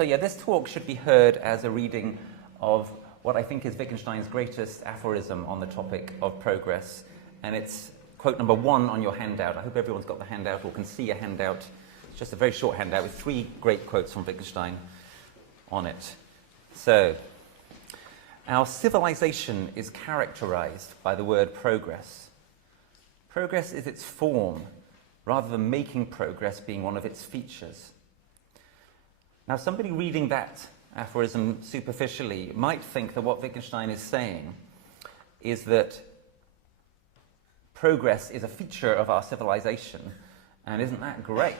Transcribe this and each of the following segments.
So yeah, this talk should be heard as a reading of what I think is Wittgenstein's greatest aphorism on the topic of progress, and it's quote number 1 on your handout. I hope everyone's got the handout or can see a handout. It's just a very short handout with 3 great quotes from Wittgenstein on it. So, our civilization is characterized by the word progress. Progress is its form, rather than making progress being one of its features. Now, somebody reading that aphorism superficially might think that what Wittgenstein is saying is that progress is a feature of our civilization, and isn't that great?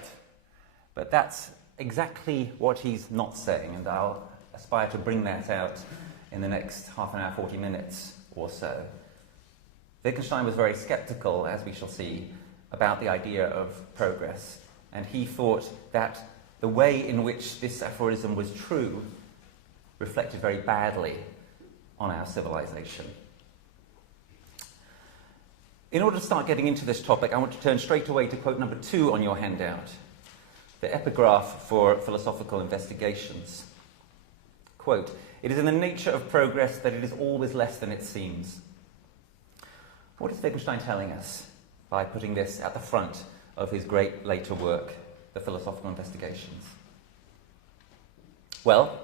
But that's exactly what he's not saying, and I'll aspire to bring that out in the next half an hour, 40 minutes or so. Wittgenstein was very skeptical, as we shall see, about the idea of progress, and he thought that the way in which this aphorism was true reflected very badly on our civilization. In order to start getting into this topic, I want to turn straight away to quote number 2 on your handout, the epigraph for philosophical investigations. Quote, "It is in the nature of progress that it is always less than it seems." What is Wittgenstein telling us by putting this at the front of his great later work, the Philosophical Investigations? Well,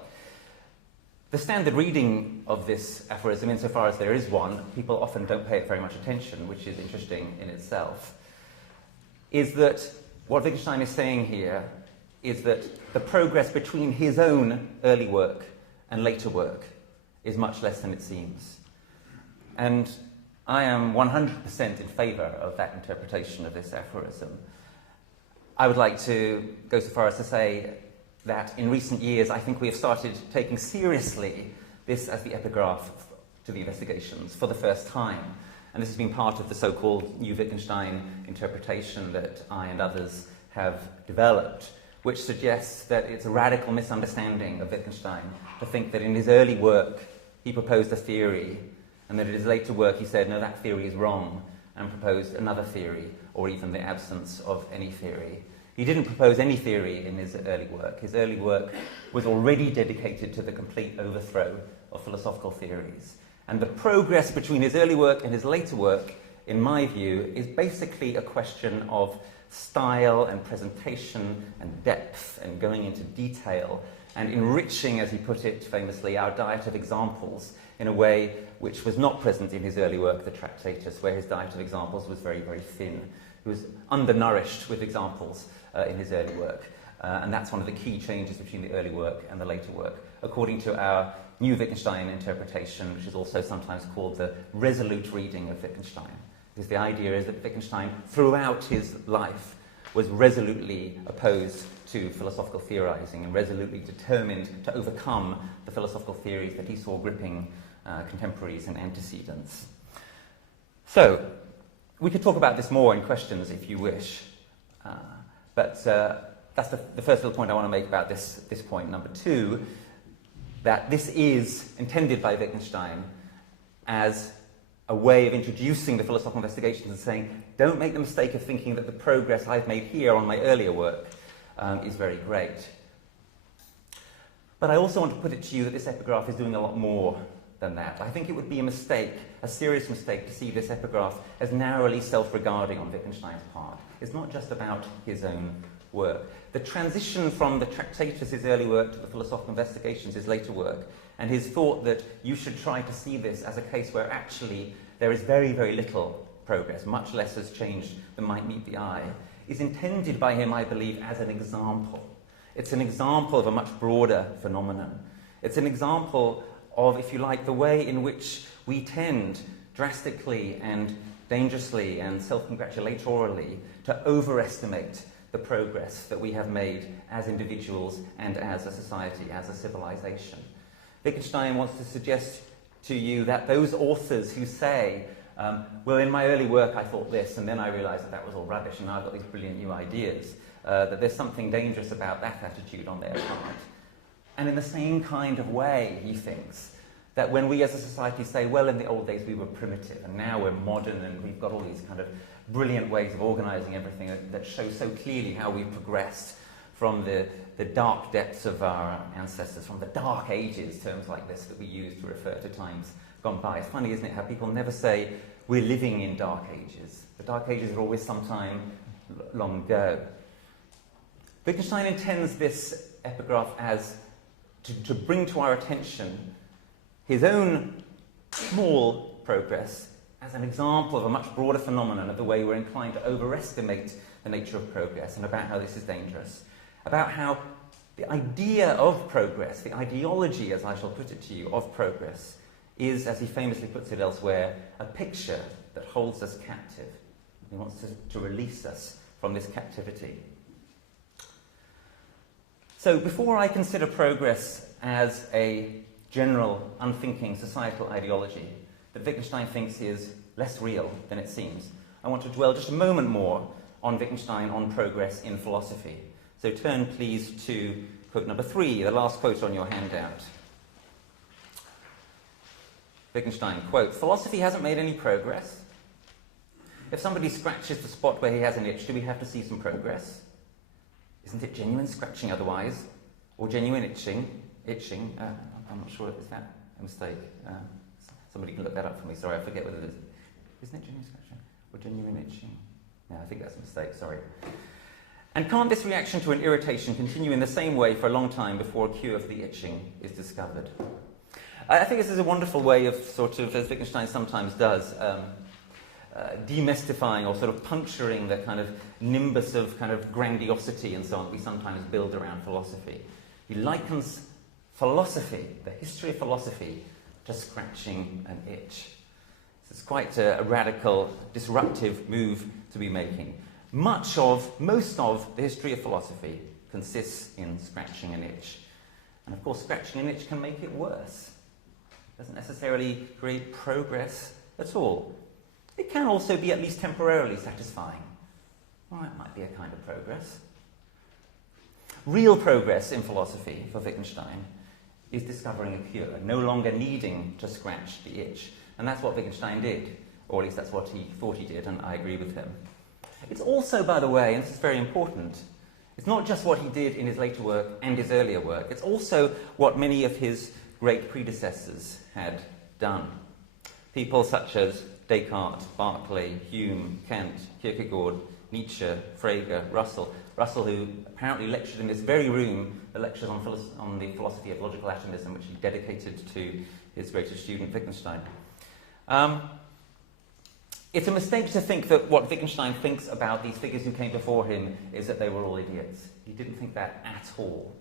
the standard reading of this aphorism, insofar as there is one, people often don't pay it very much attention, which is interesting in itself, is that what Wittgenstein is saying here is that the progress between his own early work and later work is much less than it seems. And I am 100% in favour of that interpretation of this aphorism. I would like to go so far as to say that in recent years I think we have started taking seriously this as the epigraph to the investigations for the first time. And this has been part of the so-called new Wittgenstein interpretation that I and others have developed, which suggests that it's a radical misunderstanding of Wittgenstein to think that in his early work he proposed a theory, and that in his later work he said, no, that theory is wrong, and proposed another theory, or even the absence of any theory. He didn't propose any theory in his early work. His early work was already dedicated to the complete overthrow of philosophical theories. And the progress between his early work and his later work, in my view, is basically a question of style and presentation and depth and going into detail and enriching, as he put it famously, our diet of examples in a way which was not present in his early work, the Tractatus, where his diet of examples was very, very thin. He was undernourished with examples in his early work. And that's one of the key changes between the early work and the later work, according to our new Wittgenstein interpretation, which is also sometimes called the resolute reading of Wittgenstein. Because the idea is that Wittgenstein, throughout his life, was resolutely opposed to philosophical theorizing and resolutely determined to overcome the philosophical theories that he saw gripping contemporaries and antecedents. So, we could talk about this more in questions if you wish, but that's the first little point I want to make about this point. Number 2, that this is intended by Wittgenstein as a way of introducing the philosophical investigations and saying, don't make the mistake of thinking that the progress I've made here on my earlier work is very great. But I also want to put it to you that this epigraph is doing a lot more than that. I think it would be a mistake, a serious mistake, to see this epigraph as narrowly self-regarding on Wittgenstein's part. It's not just about his own work. The transition from the Tractatus, his early work, to the Philosophical Investigations, his later work, and his thought that you should try to see this as a case where actually there is very, very little progress, much less has changed than might meet the eye, is intended by him, I believe, as an example. It's an example of a much broader phenomenon. It's an example of, if you like, the way in which we tend drastically and dangerously and self-congratulatorily to overestimate the progress that we have made as individuals and as a society, as a civilization. Wittgenstein wants to suggest to you that those authors who say, well, in my early work I thought this, and then I realized that was all rubbish, and now I've got these brilliant new ideas, that there's something dangerous about that attitude on their part. And in the same kind of way, he thinks, that when we as a society say, well, in the old days we were primitive, and now we're modern, and we've got all these kind of brilliant ways of organizing everything that show so clearly how we've progressed from the dark depths of our ancestors, from the dark ages, terms like this that we use to refer to times gone by. It's funny, isn't it, how people never say we're living in dark ages. The dark ages are always sometime long ago. Wittgenstein intends this epigraph as to bring to our attention his own small progress as an example of a much broader phenomenon of the way we're inclined to overestimate the nature of progress, and about how this is dangerous. About how the idea of progress, the ideology, as I shall put it to you, of progress, is, as he famously puts it elsewhere, a picture that holds us captive. He wants to release us from this captivity. So before I consider progress as a general, unthinking societal ideology that Wittgenstein thinks is less real than it seems, I want to dwell just a moment more on Wittgenstein on progress in philosophy. So turn please to quote number 3, the last quote on your handout. Wittgenstein, quote, "Philosophy hasn't made any progress. If somebody scratches the spot where he has an itch, do we have to see some progress? Isn't it genuine scratching otherwise? Or genuine itching? I'm not sure, is that a mistake? Somebody can look that up for me. Sorry, I forget whether it is. Isn't it genuine scratching? Or genuine itching? No, I think that's a mistake, sorry. And can't this reaction to an irritation continue in the same way for a long time before a cure for the itching is discovered?" I think this is a wonderful way of sort of, as Wittgenstein sometimes does, demystifying or sort of puncturing the kind of nimbus of kind of grandiosity and so on that we sometimes build around philosophy. He likens philosophy, the history of philosophy, to scratching an itch. It's quite a radical, disruptive move to be making. Most of the history of philosophy consists in scratching an itch. And of course, scratching an itch can make it worse. It doesn't necessarily create progress at all. It can also be at least temporarily satisfying. Well, that might be a kind of progress. Real progress in philosophy, for Wittgenstein, is discovering a cure, no longer needing to scratch the itch. And that's what Wittgenstein did, or at least that's what he thought he did, and I agree with him. It's also, by the way, and this is very important, it's not just what he did in his later work and his earlier work, it's also what many of his great predecessors had done. People such as Descartes, Berkeley, Hume, Kant, Kierkegaard, Nietzsche, Frege, Russell, who apparently lectured in this very room, the lectures on the philosophy of logical atomism, which he dedicated to his greatest student, Wittgenstein. It's a mistake to think that what Wittgenstein thinks about these figures who came before him is that they were all idiots. He didn't think that at all.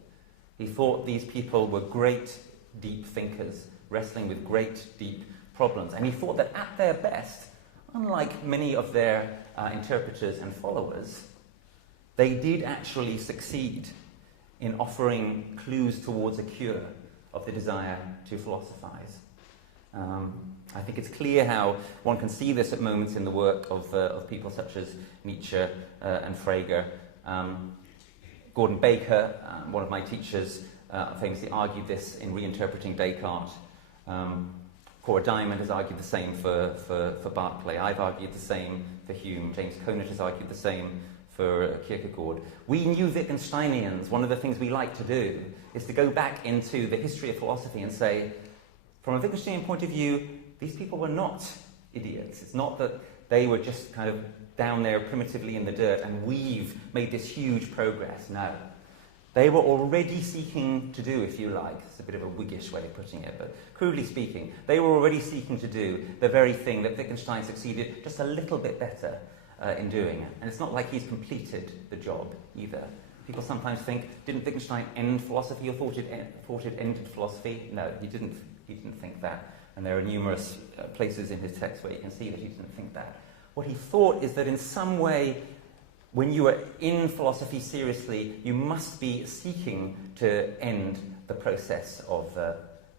He thought these people were great, deep thinkers, wrestling with great, deep problems. And he thought that at their best, unlike many of their interpreters and followers, they did actually succeed in offering clues towards a cure of the desire to philosophize. I think it's clear how one can see this at moments in the work of people such as Nietzsche and Frege. Gordon Baker, one of my teachers, famously argued this in reinterpreting Descartes. Cora Diamond has argued the same for Berkeley. I've argued the same for Hume. James Conant has argued the same for Kierkegaard. We new Wittgensteinians, one of the things we like to do is to go back into the history of philosophy and say, from a Wittgensteinian point of view, these people were not idiots. It's not that they were just kind of down there primitively in the dirt and we've made this huge progress. No. They were already seeking to do, if you like, it's a bit of a Whiggish way of putting it, but crudely speaking, they were already seeking to do the very thing that Wittgenstein succeeded just a little bit better in doing. And it's not like he's completed the job either. People sometimes think, didn't Wittgenstein end philosophy or thought it ended philosophy? No, he didn't think that. And there are numerous places in his text where you can see that he didn't think that. What he thought is that in some way, when you are in philosophy seriously, you must be seeking to end the process of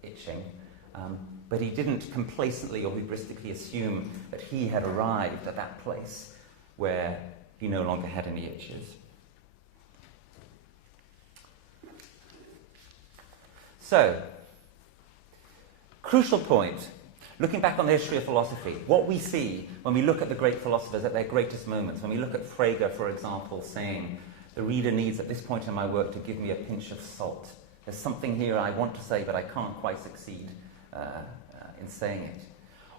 itching. But he didn't complacently or hubristically assume that he had arrived at that place where he no longer had any itches. So, crucial point, looking back on the history of philosophy, what we see when we look at the great philosophers at their greatest moments, when we look at Frege, for example, saying The reader needs at this point in my work to give me a pinch of salt. There's something here I want to say, but I can't quite succeed in saying it.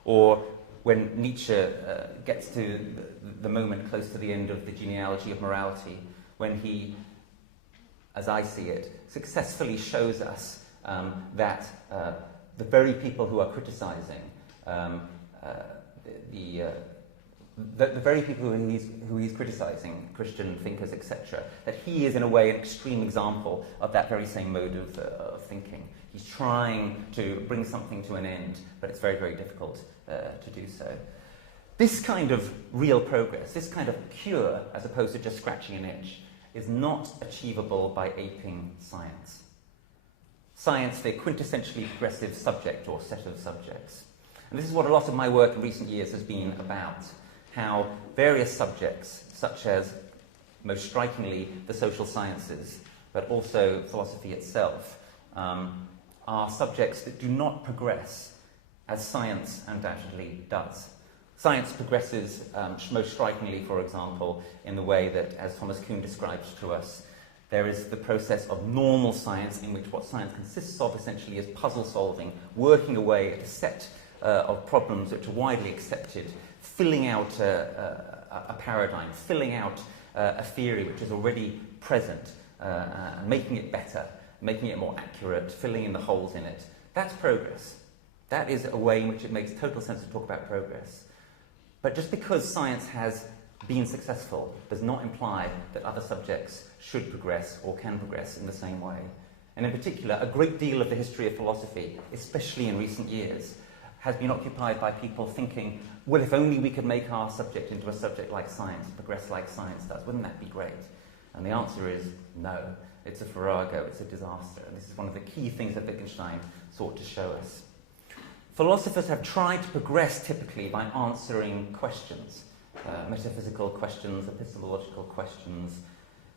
Or when Nietzsche gets to the moment close to the end of the genealogy of morality, when he, as I see it, successfully shows us that the very people who are criticizing the very people who he's criticizing, Christian thinkers, etc., that he is in a way an extreme example of that very same mode of thinking. He's trying to bring something to an end, but it's very, very difficult to do so. This kind of real progress, this kind of cure, as opposed to just scratching an itch, is not achievable by aping science. Science, the quintessentially progressive subject or set of subjects. And this is what a lot of my work in recent years has been about, how various subjects, such as, most strikingly, the social sciences, but also philosophy itself, are subjects that do not progress as science undoubtedly does. Science progresses most strikingly, for example, in the way that, as Thomas Kuhn describes to us, there is the process of normal science, in which what science consists of essentially is puzzle solving, working away at a set of problems which are widely accepted, filling out a paradigm, filling out a theory which is already present, and making it better, making it more accurate, filling in the holes in it. That's progress. That is a way in which it makes total sense to talk about progress. But just because science has been successful does not imply that other subjects should progress or can progress in the same way. And in particular, a great deal of the history of philosophy, especially in recent years, has been occupied by people thinking, well, if only we could make our subject into a subject like science, progress like science does, wouldn't that be great? And the answer is no. It's a farrago, it's a disaster. And this is one of the key things that Wittgenstein sought to show us. Philosophers have tried to progress typically by answering questions, metaphysical questions, epistemological questions.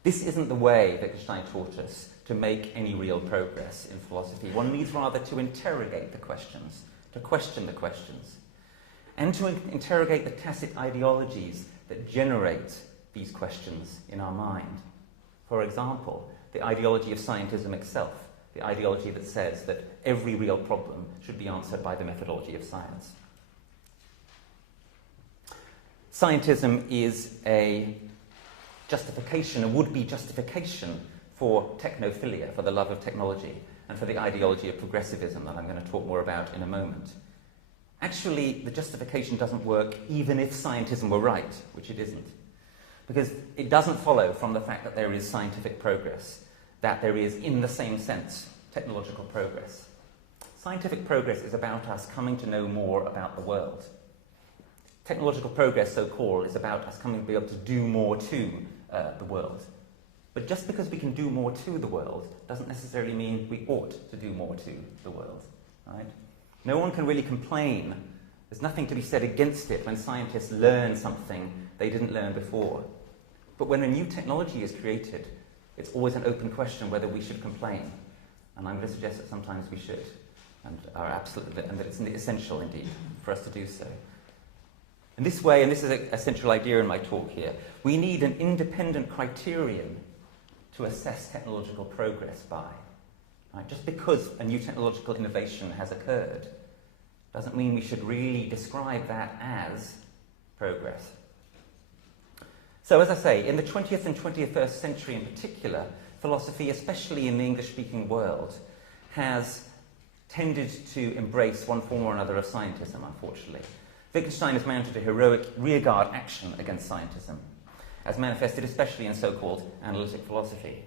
This isn't the way Wittgenstein taught us to make any real progress in philosophy. One needs rather to interrogate the questions, to question the questions, and to interrogate the tacit ideologies that generate these questions in our mind. For example, the ideology of scientism itself, the ideology that says that every real problem should be answered by the methodology of science. Scientism is a justification, a would-be justification for technophilia, for the love of technology, and for the ideology of progressivism that I'm going to talk more about in a moment. Actually, the justification doesn't work even if scientism were right, which it isn't. Because it doesn't follow from the fact that there is scientific progress, that there is, in the same sense, technological progress. Scientific progress is about us coming to know more about the world. Technological progress, so-called, is about us coming to be able to do more to the world. But just because we can do more to the world doesn't necessarily mean we ought to do more to the world. Right? No one can really complain. There's nothing to be said against it when scientists learn something they didn't learn before. But when a new technology is created, it's always an open question whether we should complain. And I'm going to suggest that sometimes we should, and that it's essential indeed for us to do so. In this way, and this is a central idea in my talk here, we need an independent criterion to assess technological progress by. Right? Just because a new technological innovation has occurred doesn't mean we should really describe that as progress. So, as I say, in the 20th and 21st century in particular, philosophy, especially in the English-speaking world, has tended to embrace one form or another of scientism, unfortunately. Wittgenstein has mounted a heroic rearguard action against scientism, as manifested especially in so-called analytic philosophy,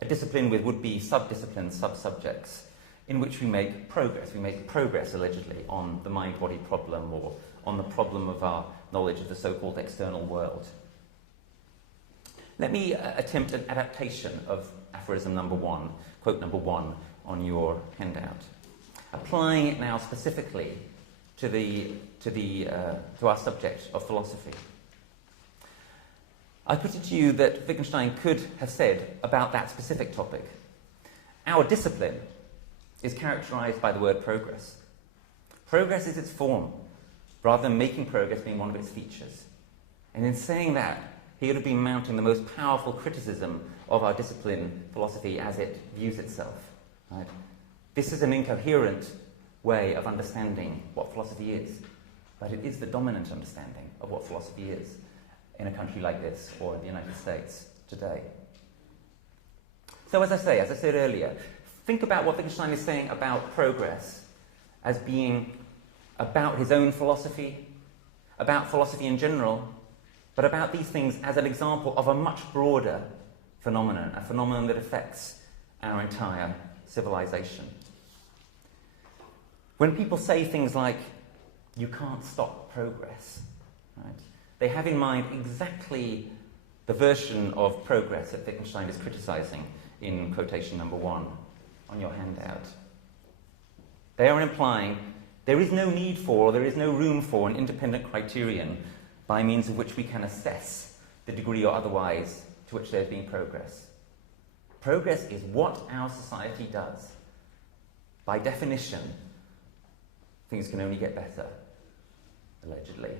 a discipline with would-be sub-disciplines, sub-subjects, in which we make progress. We make progress, allegedly, on the mind-body problem or on the problem of our knowledge of the so-called external world. Let me attempt an adaptation of aphorism number one, quote number one, on your handout, applying it now specifically to our subject of philosophy. I put it to you that Wittgenstein could have said about that specific topic, our discipline is characterized by the word progress. Progress is its form, rather than making progress being one of its features. And in saying that, he would have been mounting the most powerful criticism of our discipline, philosophy, as it views itself. Right? This is an incoherent way of understanding what philosophy is, but it is the dominant understanding of what philosophy is in a country like this, or in the United States today. So as I said earlier, think about what Wittgenstein is saying about progress as being about his own philosophy, about philosophy in general, but about these things as an example of a much broader phenomenon, a phenomenon that affects our entire civilization. When people say things like, you can't stop progress, right, they have in mind exactly the version of progress that Wittgenstein is criticizing in quotation number 1 on your handout. They are implying there is no need for, or there is no room for, an independent criterion by means of which we can assess the degree or otherwise to which there's been progress. Progress is what our society does. By definition, things can only get better, allegedly.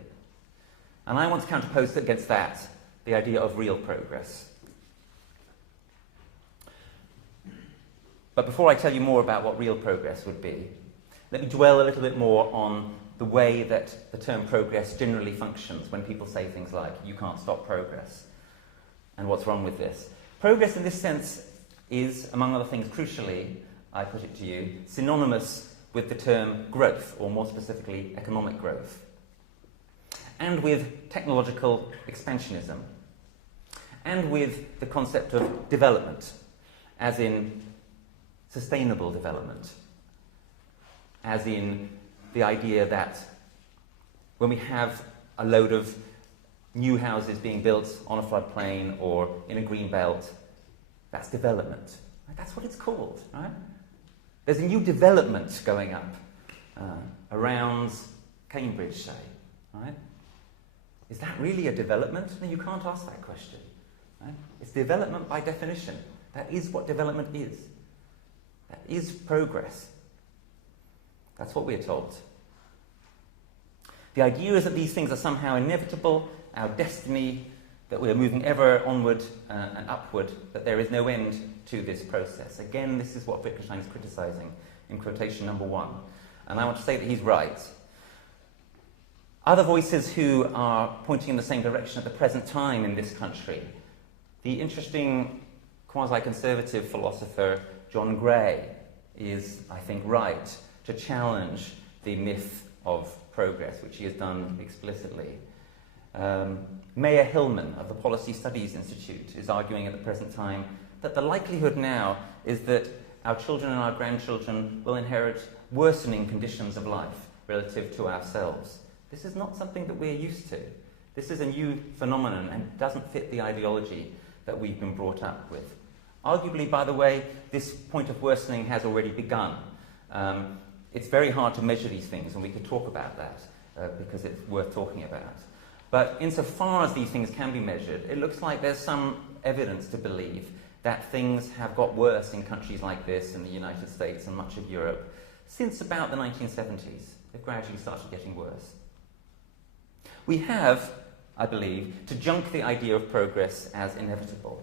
And I want to counterpose against that the idea of real progress. But before I tell you more about what real progress would be, let me dwell a little bit more on the way that the term progress generally functions when people say things like, you can't stop progress, and what's wrong with this. Progress in this sense is, among other things, crucially, I put it to you, synonymous with the term growth, or more specifically, economic growth, and with technological expansionism, and with the concept of development, as in sustainable development, as in the idea that when we have a load of new houses being built on a floodplain or in a green belt, that's development. Right? That's what it's called, right? There's a new development going up around Cambridge, say, right? Is that really a development? No, you can't ask that question. Right? It's development by definition. That is what development is. That is progress. That's what we're told. The idea is that these things are somehow inevitable, our destiny, that we are moving ever onward and upward, that there is no end to this process. Again, this is what Wittgenstein is criticizing in quotation number 1. And I want to say that he's right. Other voices who are pointing in the same direction at the present time in this country, the interesting quasi-conservative philosopher John Gray is, I think, right to challenge the myth of progress, which he has done explicitly. Mayer Hillman of the Policy Studies Institute is arguing at the present time that the likelihood now is that our children and our grandchildren will inherit worsening conditions of life relative to ourselves. This is not something that we're used to. This is a new phenomenon and doesn't fit the ideology that we've been brought up with. Arguably, by the way, this point of worsening has already begun. It's very hard to measure these things, and we could talk about that because it's worth talking about. But insofar as these things can be measured, it looks like there's some evidence to believe that things have got worse in countries like this, in the United States and much of Europe, since about the 1970s. They've gradually started getting worse. We have, I believe, to junk the idea of progress as inevitable.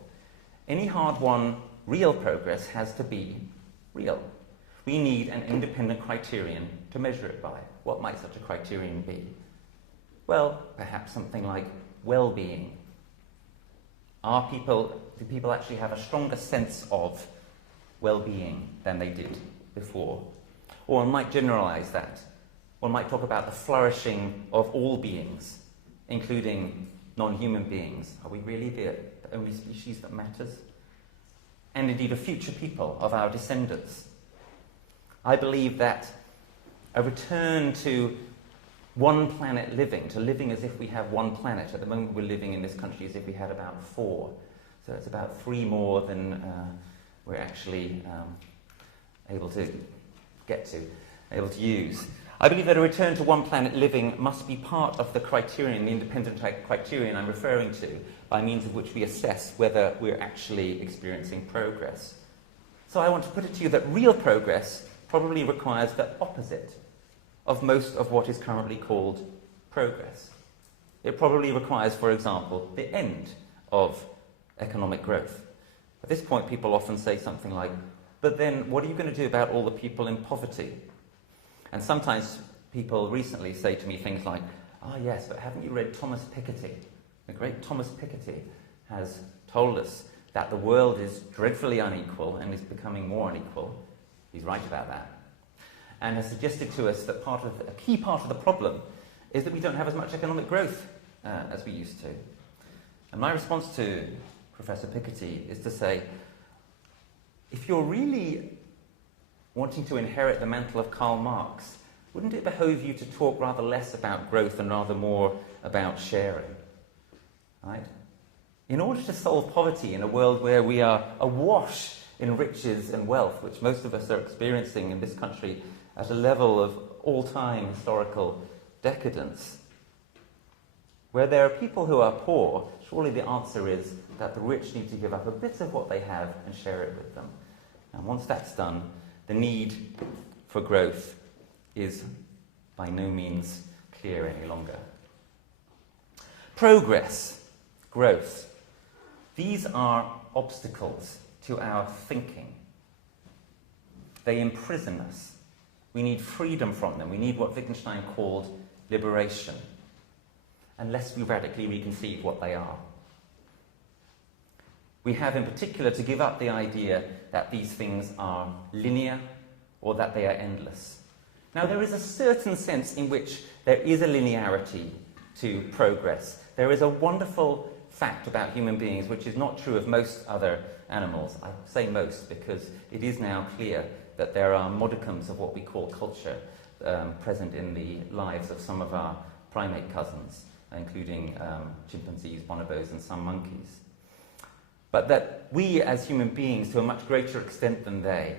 Any hard-won real progress has to be real. We need an independent criterion to measure it by. What might such a criterion be? Well, perhaps something like well-being. Do people actually have a stronger sense of well-being than they did before? Or one might generalize that. One might talk about the flourishing of all beings, including non-human beings. Are we really the only species that matters? And indeed of future people, of our descendants. I believe that a return to one planet living, to living as if we have one planet. At the moment we're living in this country as if we had about 4. So it's about 3 more than we're actually able to get to, able to use. I believe that a return to one planet living must be part of the criterion, the independent criterion I'm referring to, by means of which we assess whether we're actually experiencing progress. So I want to put it to you that real progress probably requires the opposite of most of what is currently called progress. It probably requires, for example, the end of economic growth. At this point, people often say something like, but then what are you going to do about all the people in poverty? And sometimes people recently say to me things like, ah, yes, but haven't you read Thomas Piketty? The great Thomas Piketty has told us that the world is dreadfully unequal and is becoming more unequal. He's right about that. And has suggested to us that a key part of the problem is that we don't have as much economic growth as we used to. And my response to Professor Piketty is to say, if you're really wanting to inherit the mantle of Karl Marx, wouldn't it behoove you to talk rather less about growth and rather more about sharing? Right? In order to solve poverty in a world where we are awash in riches and wealth, which most of us are experiencing in this country at a level of all-time historical decadence, where there are people who are poor, surely the answer is that the rich need to give up a bit of what they have and share it with them. And once that's done, the need for growth is by no means clear any longer. Progress, growth, these are obstacles to our thinking. They imprison us. We need freedom from them. We need what Wittgenstein called liberation, unless we radically reconceive what they are. We have in particular to give up the idea that these things are linear or that they are endless. Now, there is a certain sense in which there is a linearity to progress. There is a wonderful fact about human beings which is not true of most other animals. I say most because it is now clear that there are modicums of what we call culture present in the lives of some of our primate cousins, including chimpanzees, bonobos, and some monkeys. But that we as human beings, to a much greater extent than they,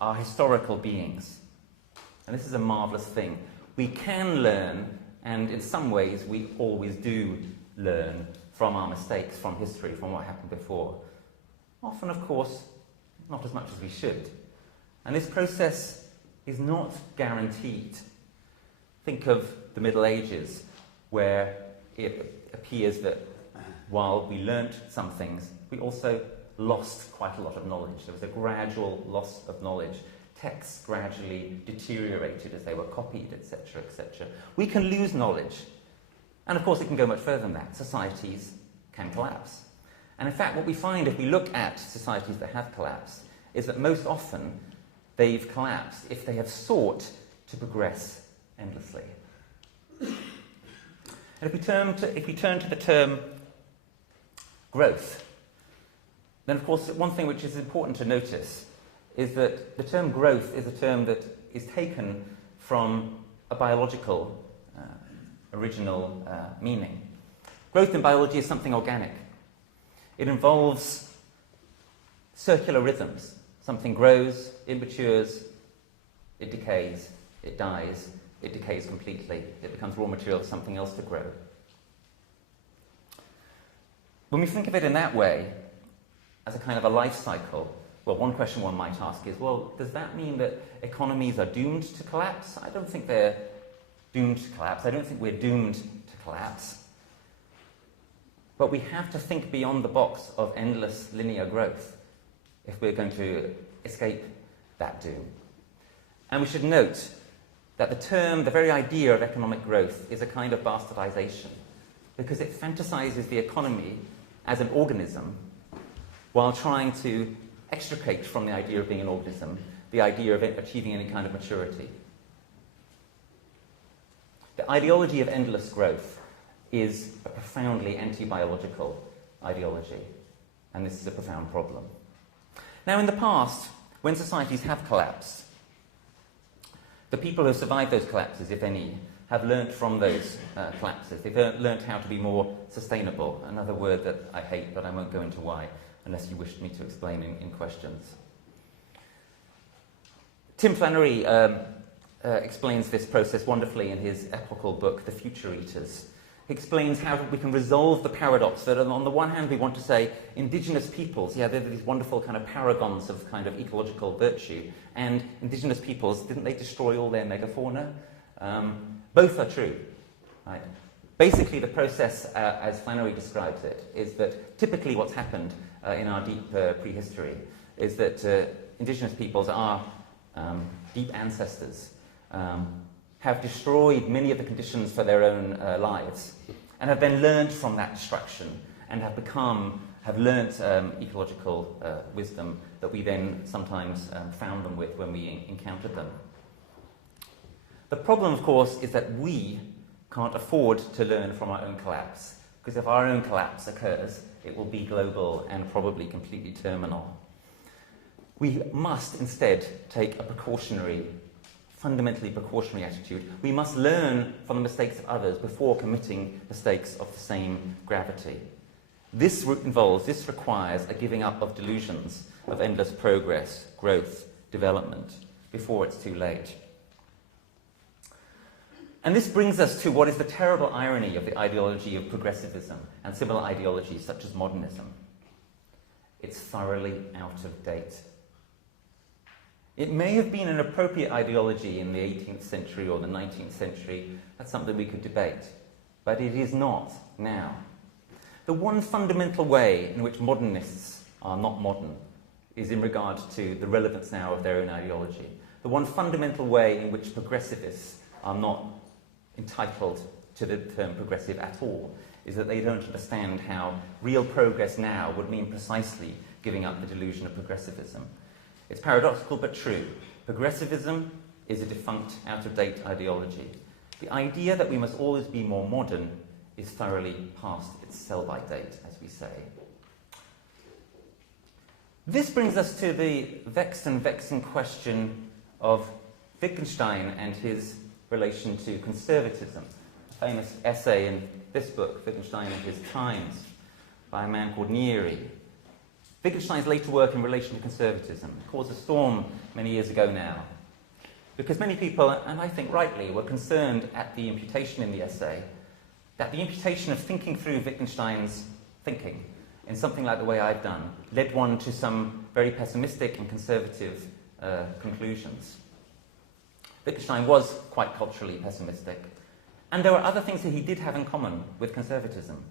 are historical beings. And this is a marvellous thing. We can learn, and in some ways we always do learn from our mistakes, from history, from what happened before. Often, of course, not as much as we should. And this process is not guaranteed. Think of the Middle Ages, where it appears that while we learnt some things, we also lost quite a lot of knowledge. There was a gradual loss of knowledge. Texts gradually deteriorated as they were copied, etc., etc. We can lose knowledge. And of course, it can go much further than that. Societies can collapse. And in fact, what we find if we look at societies that have collapsed is that most often they've collapsed if they have sought to progress endlessly. And if we turn to the term growth, then of course one thing which is important to notice is that the term growth is a term that is taken from a biological original meaning. Growth in biology is something organic. It involves circular rhythms. Something grows, it matures, it decays, it dies, it decays completely, it becomes raw material for something else to grow. When we think of it in that way, as a kind of a life cycle, well, one question one might ask is, well, does that mean that economies are doomed to collapse? I don't think they're doomed to collapse. I don't think we're doomed to collapse. But we have to think beyond the box of endless linear growth if we're going to escape that doom. And we should note that the very idea of economic growth is a kind of bastardization, because it fantasizes the economy as an organism while trying to extricate from the idea of being an organism the idea of achieving any kind of maturity. The ideology of endless growth is a profoundly anti-biological ideology, and this is a profound problem. Now, in the past, when societies have collapsed, the people who have survived those collapses, if any, have learnt from those collapses. They've learnt how to be more sustainable, another word that I hate, but I won't go into why, unless you wish me to explain in questions. Tim Flannery explains this process wonderfully in his epochal book, The Future Eaters. He explains how we can resolve the paradox that on the one hand we want to say indigenous peoples, they're these wonderful kind of paragons of kind of ecological virtue, and indigenous peoples, didn't they destroy all their megafauna? Both are true, right? Basically, the process, as Flannery describes it, is that typically what's happened in our deep prehistory is that indigenous peoples, our deep ancestors, have destroyed many of the conditions for their own lives, and have then learned from that destruction, and have learnt ecological wisdom that we then sometimes found them with when we encountered them. The problem, of course, is that we can't afford to learn from our own collapse, because if our own collapse occurs, it will be global and probably completely terminal. We must instead take a fundamentally precautionary attitude. We must learn from the mistakes of others before committing mistakes of the same gravity. This requires a giving up of delusions of endless progress, growth, development, before it's too late. And this brings us to what is the terrible irony of the ideology of progressivism and similar ideologies such as modernism. It's thoroughly out of date. It may have been an appropriate ideology in the 18th century or the 19th century. That's something we could debate. But it is not now. The one fundamental way in which modernists are not modern is in regard to the relevance now of their own ideology. The one fundamental way in which progressivists are not entitled to the term progressive at all is that they don't understand how real progress now would mean precisely giving up the delusion of progressivism. It's paradoxical but true. Progressivism is a defunct, out-of-date ideology. The idea that we must always be more modern is thoroughly past its sell-by date, as we say. This brings us to the vexed and vexing question of Wittgenstein and his relation to conservatism. A famous essay in this book, Wittgenstein and His Times, by a man called Neary. Wittgenstein's later work in relation to conservatism caused a storm many years ago now, because many people, and I think rightly, were concerned at the imputation in the essay, that the imputation of thinking through Wittgenstein's thinking in something like the way I've done led one to some very pessimistic and conservative conclusions. Wittgenstein was quite culturally pessimistic, and there were other things that he did have in common with conservatism,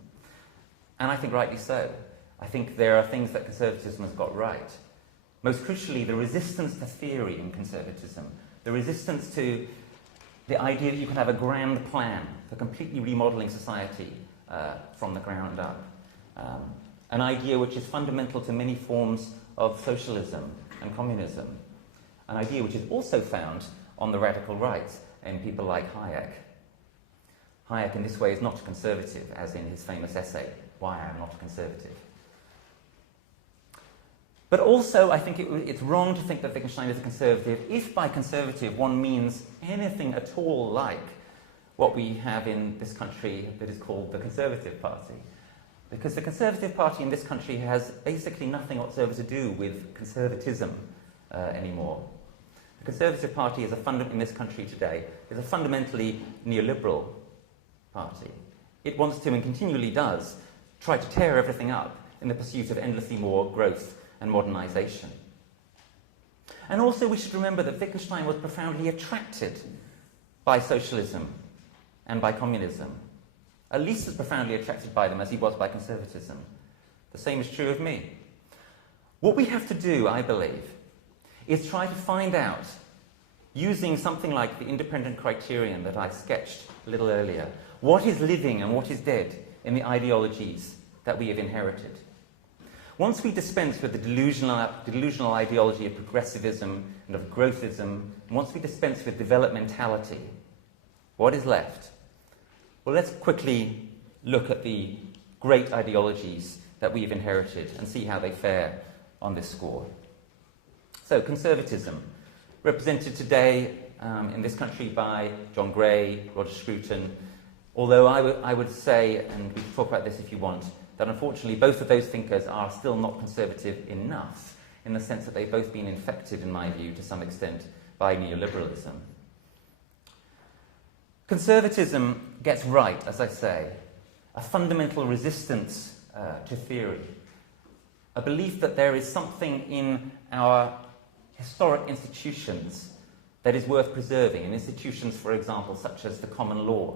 and I think rightly so. I think there are things that conservatism has got right. Most crucially, the resistance to theory in conservatism, the resistance to the idea that you can have a grand plan for completely remodeling society from the ground up. An idea which is fundamental to many forms of socialism and communism. An idea which is also found on the radical right in people like Hayek. Hayek in this way is not a conservative, as in his famous essay, Why I Am Not a Conservative. But also, I think it's wrong to think that Wittgenstein is a conservative if by conservative one means anything at all like what we have in this country that is called the Conservative Party. Because the Conservative Party in this country has basically nothing whatsoever to do with conservatism anymore. The Conservative Party is in this country today is a fundamentally neoliberal party. It wants to, and continually does, try to tear everything up in the pursuit of endlessly more growth and modernisation. And also we should remember that Wittgenstein was profoundly attracted by socialism and by communism, at least as profoundly attracted by them as he was by conservatism. The same is true of me. What we have to do, I believe, is try to find out, using something like the independent criterion that I sketched a little earlier, what is living and what is dead in the ideologies that we have inherited. Once we dispense with the delusional ideology of progressivism and of growthism, and once we dispense with developmentality, what is left? Well, let's quickly look at the great ideologies that we've inherited and see how they fare on this score. So, conservatism, represented today in this country by John Gray, Roger Scruton, although I would say, and we can talk about this if you want, that unfortunately both of those thinkers are still not conservative enough, in the sense that they've both been infected, in my view, to some extent, by neoliberalism. Conservatism gets right, as I say, a fundamental resistance to theory, a belief that there is something in our historic institutions that is worth preserving, in institutions, for example, such as the common law.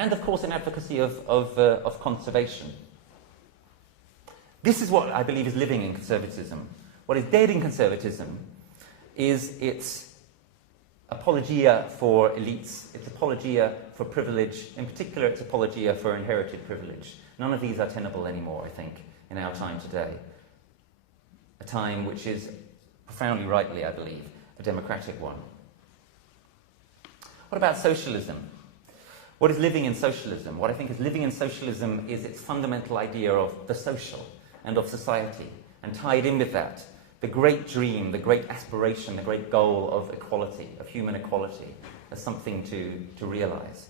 and of course an advocacy of conservation. This is what I believe is living in conservatism. What is dead in conservatism is its apologia for elites, its apologia for privilege, in particular its apologia for inherited privilege. None of these are tenable anymore, I think, in our time today. A time which is profoundly rightly, I believe, a democratic one. What about socialism? What is living in socialism? What I think is living in socialism is its fundamental idea of the social and of society, and tied in with that, the great dream, the great aspiration, the great goal of equality, of human equality, as something to realize.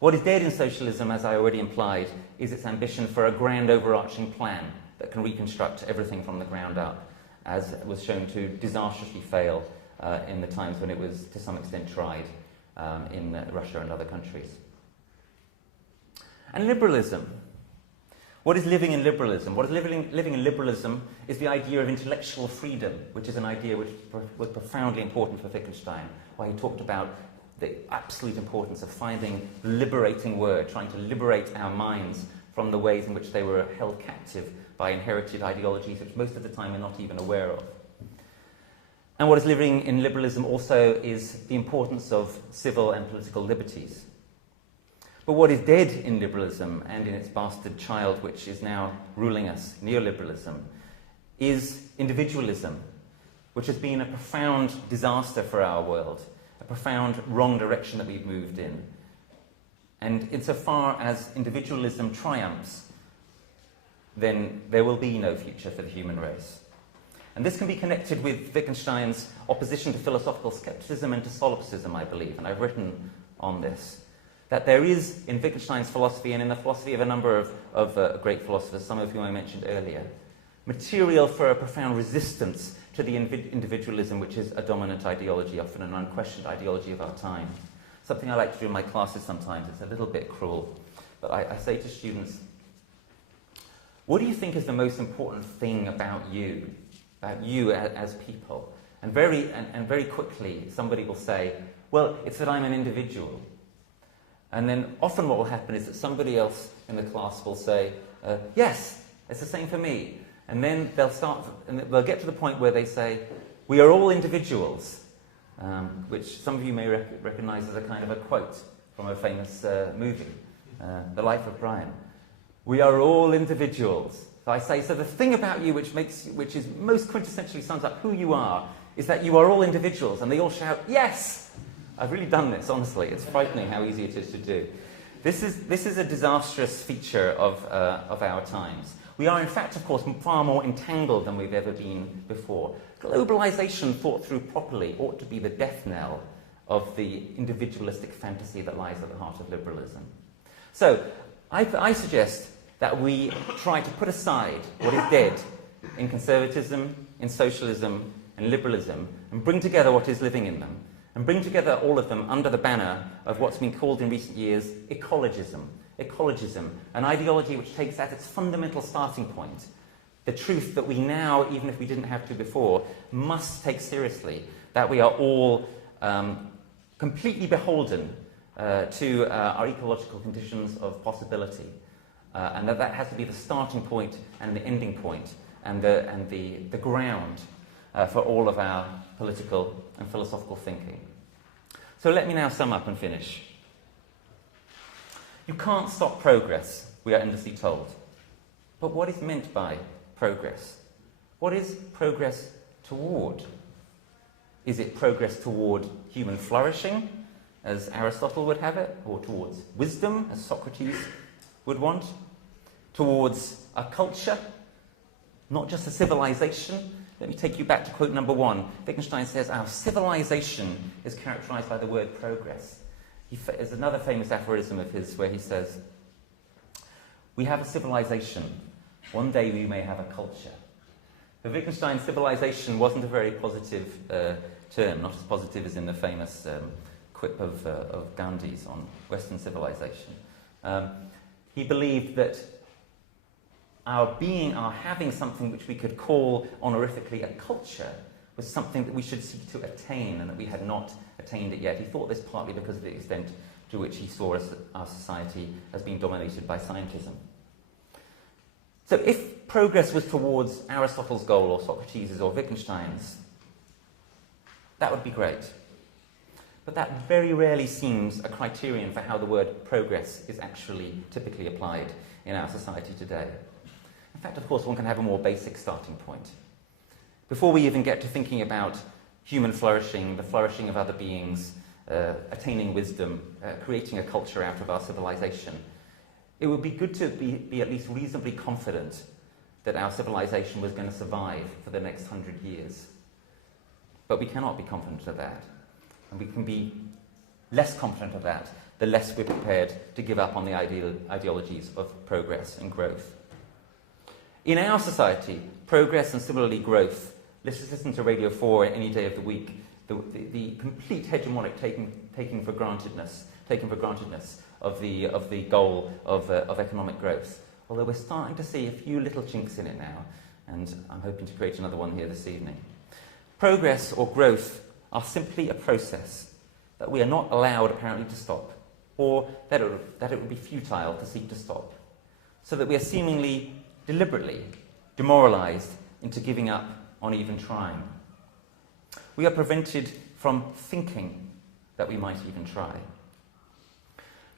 What is dead in socialism, as I already implied, is its ambition for a grand overarching plan that can reconstruct everything from the ground up, as was shown to disastrously fail in the times when it was to some extent tried in Russia and other countries. And liberalism. What is living in liberalism? What is living in liberalism is the idea of intellectual freedom, which is an idea which was profoundly important for Wittgenstein, where he talked about the absolute importance of finding the liberating word, trying to liberate our minds from the ways in which they were held captive by inherited ideologies, which most of the time we're not even aware of. And what is living in liberalism also is the importance of civil and political liberties. But what is dead in liberalism and in its bastard child, which is now ruling us, neoliberalism, is individualism, which has been a profound disaster for our world, a profound wrong direction that we've moved in. And insofar as individualism triumphs, then there will be no future for the human race. And this can be connected with Wittgenstein's opposition to philosophical skepticism and to solipsism, I believe, and I've written on this. That there is, in Wittgenstein's philosophy and in the philosophy of a number of great philosophers, some of whom I mentioned earlier, material for a profound resistance to the individualism which is a dominant ideology, often an unquestioned ideology of our time. Something I like to do in my classes sometimes. It's a little bit cruel. But I say to students, what do you think is the most important thing about you as people? And very quickly somebody will say, well, it's that I'm an individual. And then often what will happen is that somebody else in the class will say, yes, it's the same for me. And then they'll get to the point where they say, we are all individuals, which some of you may recognize as a kind of a quote from a famous movie, The Life of Brian. We are all individuals. So I say, so the thing about you which is most quintessentially sums up who you are is that you are all individuals. And they all shout, yes! I've really done this, honestly. It's frightening how easy it is to do. This is a disastrous feature of our times. We are, in fact, of course, far more entangled than we've ever been before. Globalization, thought through properly, ought to be the death knell of the individualistic fantasy that lies at the heart of liberalism. So, I suggest that we try to put aside what is dead in conservatism, in socialism, and liberalism, and bring together what is living in them. And bring together all of them under the banner of what's been called in recent years ecologism. Ecologism, an ideology which takes as its fundamental starting point the truth that we now, even if we didn't have to before, must take seriously, that we are all completely beholden to our ecological conditions of possibility, and that has to be the starting point and the ending point and the ground for all of our political and philosophical thinking. So let me now sum up and finish. You can't stop progress, we are endlessly told. But what is meant by progress? What is progress toward? Is it progress toward human flourishing, as Aristotle would have it, or towards wisdom, as Socrates would want? Towards a culture, not just a civilization? Let me take you back to quote number 1. Wittgenstein says, our civilization is characterized by the word progress. There's another famous aphorism of his where he says, we have a civilization. One day we may have a culture. For Wittgenstein, civilization wasn't a very positive term, not as positive as in the famous quip of Gandhi's on Western civilization. He believed that our having something which we could call honorifically a culture was something that we should seek to attain, and that we had not attained it yet. He thought this partly because of the extent to which he saw our society as being dominated by scientism. So if progress was towards Aristotle's goal, or Socrates' or Wittgenstein's, that would be great. But that very rarely seems a criterion for how the word progress is actually typically applied in our society today. In fact, of course, one can have a more basic starting point. Before we even get to thinking about human flourishing, the flourishing of other beings, attaining wisdom, creating a culture out of our civilization, it would be good to be at least reasonably confident that our civilization was going to survive for the next 100 years. But we cannot be confident of that. And we can be less confident of that the less we're prepared to give up on the ideologies of progress and growth. In our society, progress and similarly growth, let's just listen to Radio 4 any day of the week, the complete hegemonic taking for grantedness of the goal of economic growth. Although we're starting to see a few little chinks in it now, and I'm hoping to create another one here this evening. Progress or growth are simply a process that we are not allowed apparently to stop, or that it would be futile to seek to stop, so that we are seemingly deliberately demoralized into giving up on even trying. We are prevented from thinking that we might even try.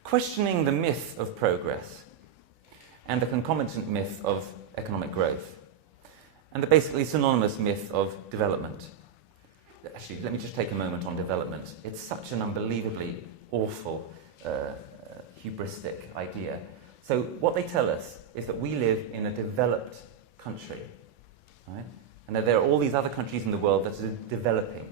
Questioning the myth of progress and the concomitant myth of economic growth, and the basically synonymous myth of development. Actually, let me just take a moment on development. It's such an unbelievably awful, hubristic idea. So what they tell us is that we live in a developed country, right? And that there are all these other countries in the world that are developing.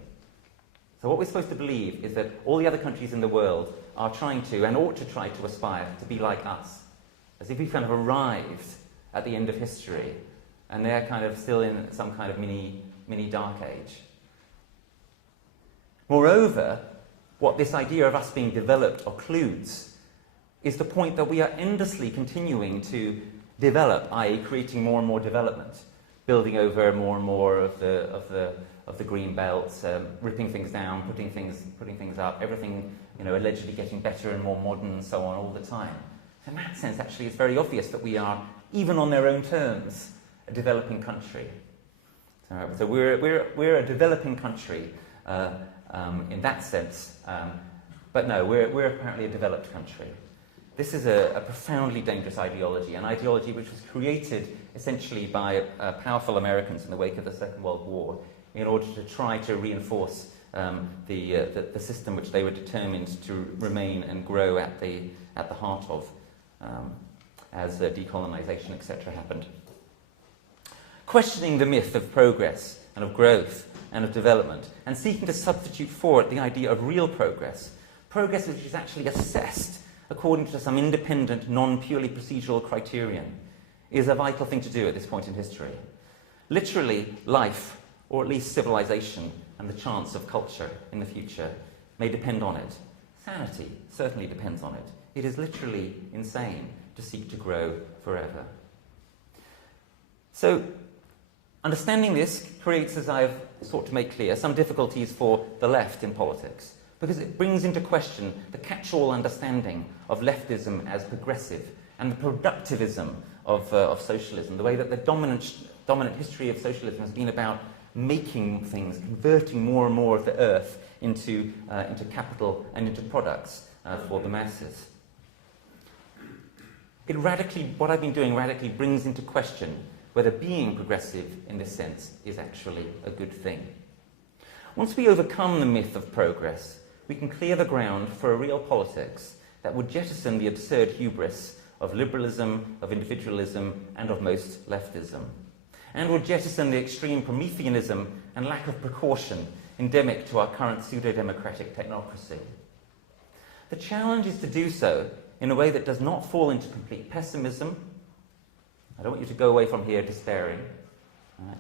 So what we're supposed to believe is that all the other countries in the world are trying to, and ought to try to aspire to be like us. As if we've kind of arrived at the end of history, and they're kind of still in some kind of mini dark age. Moreover, what this idea of us being developed occludes is the point that we are endlessly continuing to develop, i.e. creating more and more development, building over more and more of the green belts, ripping things down, putting things up, everything, allegedly getting better and more modern and so on all the time. So in that sense, actually, it's very obvious that we are, even on their own terms, a developing country. So we're a developing country in that sense, but no, we're apparently a developed country. This is a profoundly dangerous ideology, an ideology which was created essentially by powerful Americans in the wake of the Second World War in order to try to reinforce the system which they were determined to remain and grow at the heart of as decolonization, etc. happened. Questioning the myth of progress and of growth and of development, and seeking to substitute for it the idea of real progress, progress which is actually assessed according to some independent, non-purely procedural criterion, is a vital thing to do at this point in history. Literally, life, or at least civilization, and the chance of culture in the future may depend on it. Sanity certainly depends on it. It is literally insane to seek to grow forever. So, understanding this creates, as I've sought to make clear, some difficulties for the left in politics, because it brings into question the catch-all understanding of leftism as progressive and the productivism of socialism, the way that the dominant history of socialism has been about making things, converting more and more of the earth into capital and into products for the masses. What I've been doing radically brings into question whether being progressive in this sense is actually a good thing. Once we overcome the myth of progress, we can clear the ground for a real politics that would jettison the absurd hubris of liberalism, of individualism, and of most leftism, and would jettison the extreme Prometheanism and lack of precaution endemic to our current pseudo-democratic technocracy. The challenge is to do so in a way that does not fall into complete pessimism. I don't want you to go away from here despairing. Right?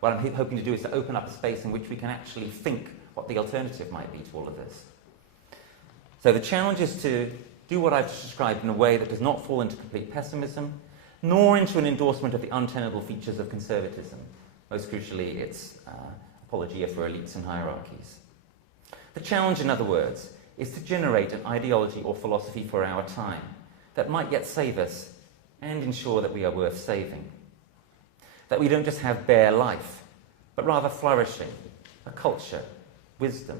What I'm hoping to do is to open up a space in which we can actually think what the alternative might be to all of this. So the challenge is to do what I've just described in a way that does not fall into complete pessimism, nor into an endorsement of the untenable features of conservatism. Most crucially, its apologia for elites and hierarchies. The challenge, in other words, is to generate an ideology or philosophy for our time that might yet save us and ensure that we are worth saving. That we don't just have bare life, but rather flourishing, a culture, wisdom.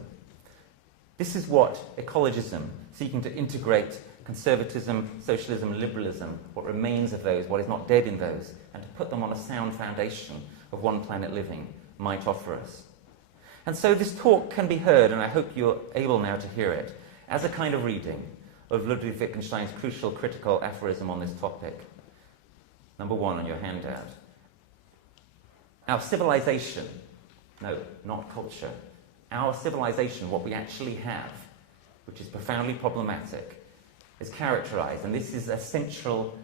This is what ecologism, seeking to integrate conservatism, socialism, liberalism, what remains of those, what is not dead in those, and to put them on a sound foundation of one planet living, might offer us. And so this talk can be heard, and I hope you're able now to hear it, as a kind of reading of Ludwig Wittgenstein's crucial critical aphorism on this topic. Number 1 on your handout. Our civilization, no, not culture, our civilization, what we actually have, which is profoundly problematic, is characterized, and this is a central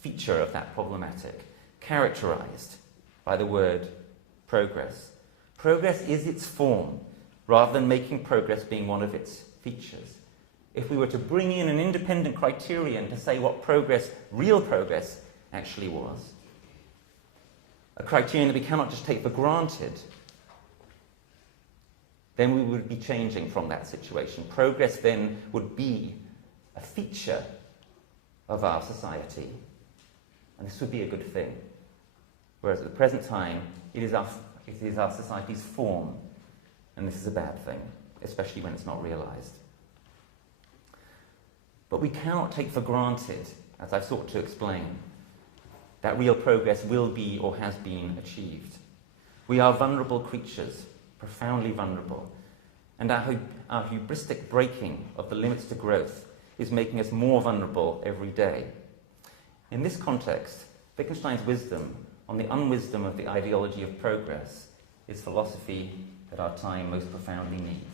feature of that problematic, characterized by the word progress. Progress is its form, rather than making progress being one of its features. If we were to bring in an independent criterion to say what progress, real progress, actually was, a criterion that we cannot just take for granted, then we would be changing from that situation. Progress then would be a feature of our society, and this would be a good thing. Whereas at the present time, it is our society's form, and this is a bad thing, especially when it's not realized. But we cannot take for granted, as I've sought to explain, that real progress will be or has been achieved. We are vulnerable creatures, profoundly vulnerable, and our hubristic breaking of the limits to growth is making us more vulnerable every day. In this context, Wittgenstein's wisdom on the unwisdom of the ideology of progress is philosophy that our time most profoundly needs.